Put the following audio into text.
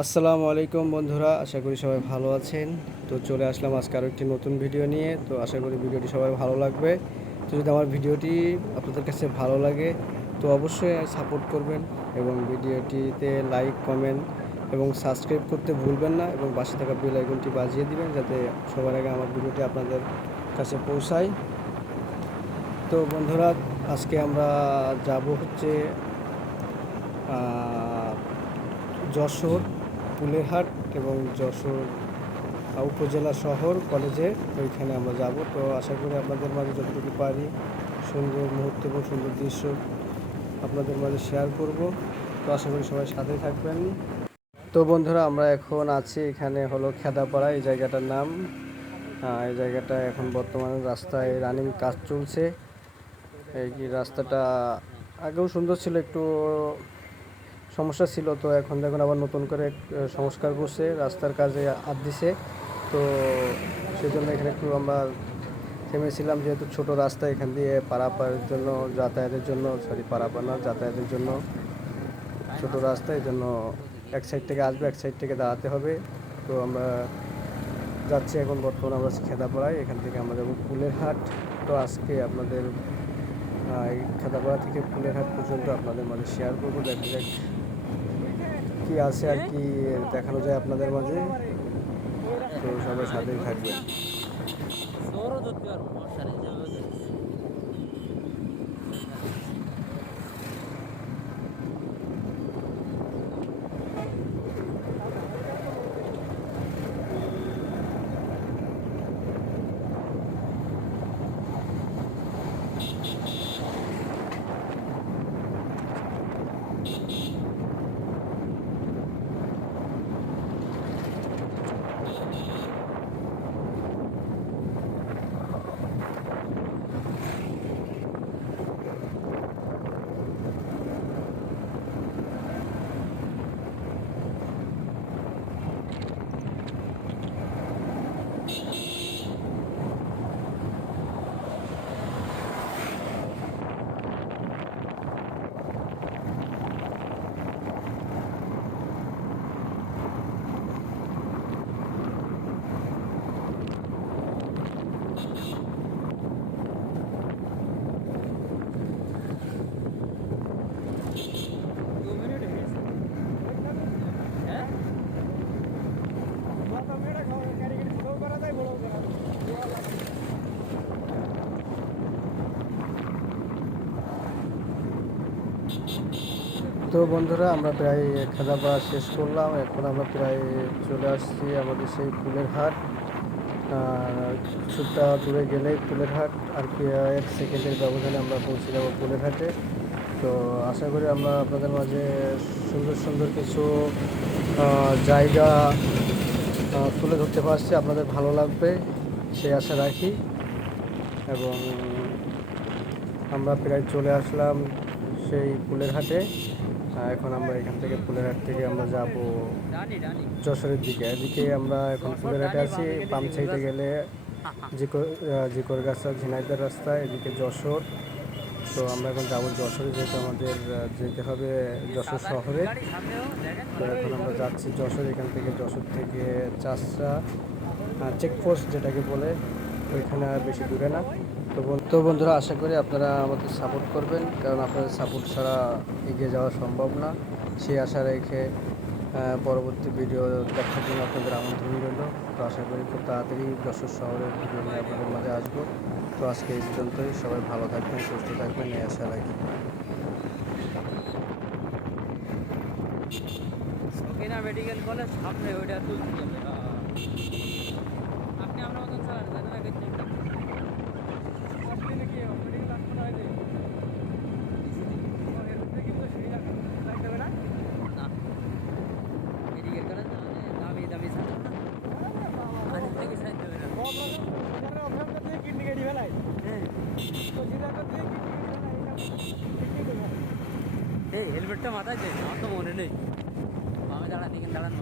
আসসালামু আলাইকুম বন্ধুরা, আশা করি সবাই ভালো আছেন। তো চলে আসলাম আজকে আরও একটি নতুন ভিডিও নিয়ে। তো আশা করি ভিডিওটি সবাই ভালো লাগবে। তো যদি আমার ভিডিওটি আপনাদের কাছে ভালো লাগে তো অবশ্যই সাপোর্ট করবেন এবং ভিডিওটিতে লাইক, কমেন্ট এবং সাবস্ক্রাইব করতে ভুলবেন না এবং পাশে থাকা বেল আইকনটি বাজিয়ে দিবেন যাতে সবার আগে আমার ভিডিওটি আপনাদের কাছে পৌঁছায়। তো বন্ধুরা, আজকে আমরা যাব হচ্ছে যশোর ফুলেরহাট এবং যশোর উপজেলা শহর কলেজে, ওইখানে আমরা যাব। তো আশা করি আপনাদের মাঝে যতটুকু পারি সুন্দর মুহূর্ত এবং সুন্দর দৃশ্য আপনাদের মাঝে শেয়ার করব। তো আশা করি সবাই সাথে থাকবেন। তো বন্ধুরা, আমরা এখন আছি এখানে হলো খেদাপাড়া, এই জায়গাটার নাম। এই জায়গাটা এখন বর্তমানে রাস্তায় রানিং কাজ চলছে। এই কি রাস্তাটা আগেও সুন্দর ছিল, একটু সমস্যা ছিল, তো এখন দেখুন আবার নতুন করে সংস্কার করছে, রাস্তার কাজে হাত দিছে। তো সেই জন্য এখানে একটু আমরা থেমেছিলাম, যেহেতু ছোট রাস্তা, এখান দিয়ে পারাপারের জন্য যাতায়াতের জন্য পারাপার না, যাতায়াতের জন্য ছোট রাস্তা, এই জন্য এক সাইড থেকে আসবে, এক সাইড থেকে দাঁড়াতে হবে। তো আমরা যাচ্ছি এখন, বর্তমানে আমরা খেদাপাড়ায়, এখান থেকে আমরা যাবো ফুলেরহাট। তো আজকে আপনাদের এই খেদাপাড়া থেকে ফুলেরহাট পর্যন্ত আপনাদের মাঝে শেয়ার করবো, দেখা যাক কি আছে আর কি দেখানো যায় আপনাদের মাঝে। তো সবাই সাথেই থাকবেন। তো বন্ধুরা, আমরা প্রায় খেদাপাড়া শেষ করলাম, এখন আমরা প্রায় চলে আসছি আমাদের সেই ফুলেরহাট। কিছুটা দূরে গেলেই ফুলেরহাট, আর কি 1 সেকেন্ডের ব্যবধানে আমরা পৌঁছে যাবো ফুলেরহাটে। তো আশা করি আমরা আপনাদের মাঝে সুন্দর সুন্দর কিছু জায়গা তুলে ধরতে পারছি, আপনাদের ভালো লাগবে সেই আশা রাখি। এবং আমরা প্রায় চলে আসলাম সেই ফুলেরহাটে। এখন আমরা এখান থেকে ফুলেরহাট থেকে আমরা যাব যশোরের দিকে। এদিকে আমরা এখন ফুলেরহাটে আছি, বাম সাইডে গেলে জিকরগাছা ঝিনাইদহ রাস্তা, এদিকে যশোর। তো আমরা এখন যাবো যশোরে, যেহেতু আমাদের যেতে হবে যশোর শহরে। তো এখন আমরা যাচ্ছি যশোর, এখান থেকে যশোর থেকে চাষরা চেকপোস্ট যেটাকে বলে, ওইখানে আর বেশি দূরে না। তো বন্ধুরা, আশা করি আপনারা আমাদের সাপোর্ট করবেন, কারণ আপনাদের সাপোর্ট ছাড়া এগিয়ে যাওয়া সম্ভব না। সেই আশা রেখে পরবর্তী ভিডিও দেখার জন্য আপনাদের আমন্ত্রণ রইল। তো আশা করি খুব তাড়াতাড়ি যশোর শহরের ভিডিও নিয়ে আপনাদের মাঝে আসবো। তো আজকে এই পর্যন্তই, সবাই ভালো থাকবেন, সুস্থ থাকবেন, এই আশা রাখি। মেডিকেল কলেজ সামনে, ওইটা তুলতে হবে। আপনি আমরা মতন চালান জানেন না, মেডিকেল কলেজ দামি দামি হেলমেটটা মাথায় দেয়, আমার তো মনে নেই। আমি দাঁড়ান, এখানে দাঁড়ান।